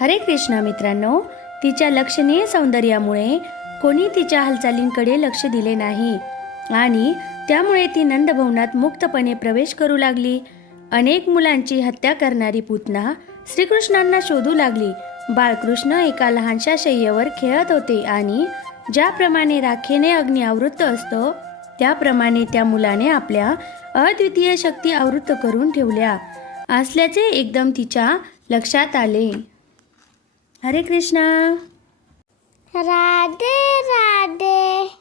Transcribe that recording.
हरे कृष्ण मित्रांनो, तिच्या लक्षणीय सौंदर्यामुळे कोणी तिच्या हालचालींकडे लक्ष दिले नाही आणि त्यामुळे ती नंदभवनात मुक्तपणे प्रवेश करू लागली. अनेक मुलांची हत्या करणारी पूतना श्रीकृष्णांना शोधू लागली. बाळकृष्ण एका लहानशा शय्येवर खेळत होते आणि ज्याप्रमाणे राखेने अग्नी आवृत्त असतो त्याप्रमाणे त्या मुलाने आपल्या अद्वितीय शक्ती आवृत्त करून ठेवल्या असल्याचे एकदम तिच्या लक्षात आले. हरे कृष्ण. राधे राधे.